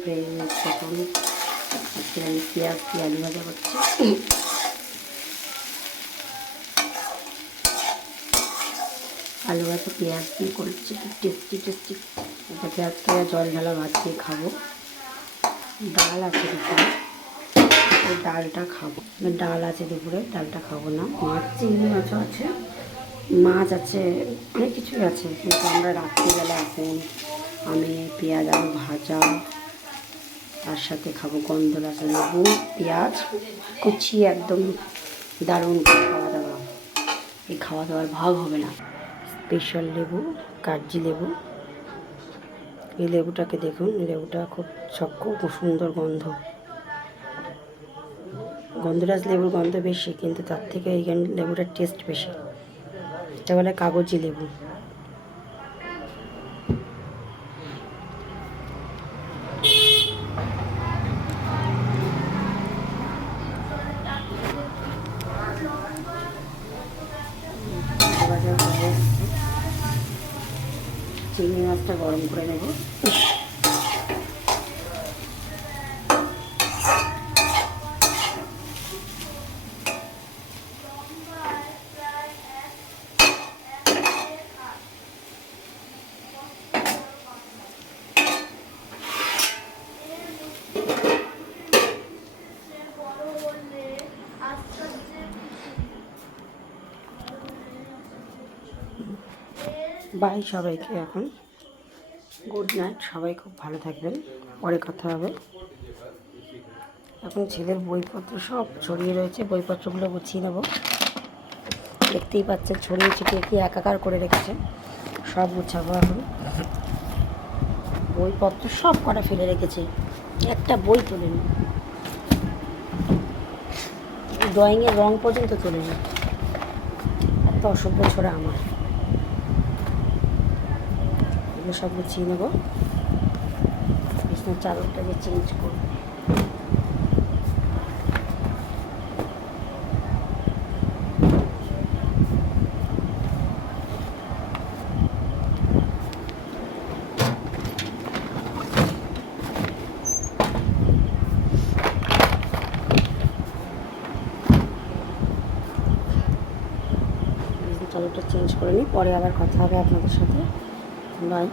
Friends, এখন আজকে আমি পেঁয়াজ দিয়ে আলু ভাজা করছি। আলু ভাজা পেঁয়াজ দিয়ে করছি, টেস্টি টেস্টি। এটাকে আজকে জল ঢালা ভাত দিয়ে খাবো। ডাল আছে দুপুরে, ওই ডালটা খাবো। ডাল আছে দুপুরে, ডালটা খাবো না। মাছ, চিংড়ি মাছও আছে, মাছ আছে, অনেক কিছুই আছে। কিন্তু আমরা রাত্রিবেলা এখন আমি পেঁয়াজ আলু ভাজা, তার সাথে খাবো গন্ধরাজ লেবু, পেঁয়াজ কুচি, একদম দারুণ খাওয়া দাওয়া। এই খাওয়া দাওয়ার ভাগ হবে না। স্পেশাল লেবু, কাগজি লেবু। এই লেবুটাকে দেখুন, লেবুটা খুব খুব সুন্দর গন্ধ। গন্ধরাজ লেবুর গন্ধ বেশি, কিন্তু তার থেকে এই লেবুটার টেস্ট বেশি। এটা বলে কাগজি লেবু। চিংড়ি মাছটা গরম করে নেব। বাই সবাইকে, এখন গুড নাইট। সবাই খুব ভালো থাকবেন, পরে কথা হবে। এখন ছেলের বইপত্র সব ছড়িয়ে রয়েছে, বইপত্রগুলো গুছিয়ে নেব। দেখতেই পাচ্ছেন ছড়িয়ে ছিটিয়ে কি একাকার করে রেখেছে, সব গুছাবো এখন। বইপত্র সব কটা ফেলে রেখেছে, একটা বই তোলেনি, ড্রয়িংয়ের রং পর্যন্ত তোলেনি। এত অসভ্য ছোড়া আমার। এগুলো সব গুছিয়ে নেব। বিছনার চাদরটাকে চেঞ্জ করব। চাদরটা চেঞ্জ করে নিই, পরে আবার কথা হবে আপনাদের সাথে। বাই।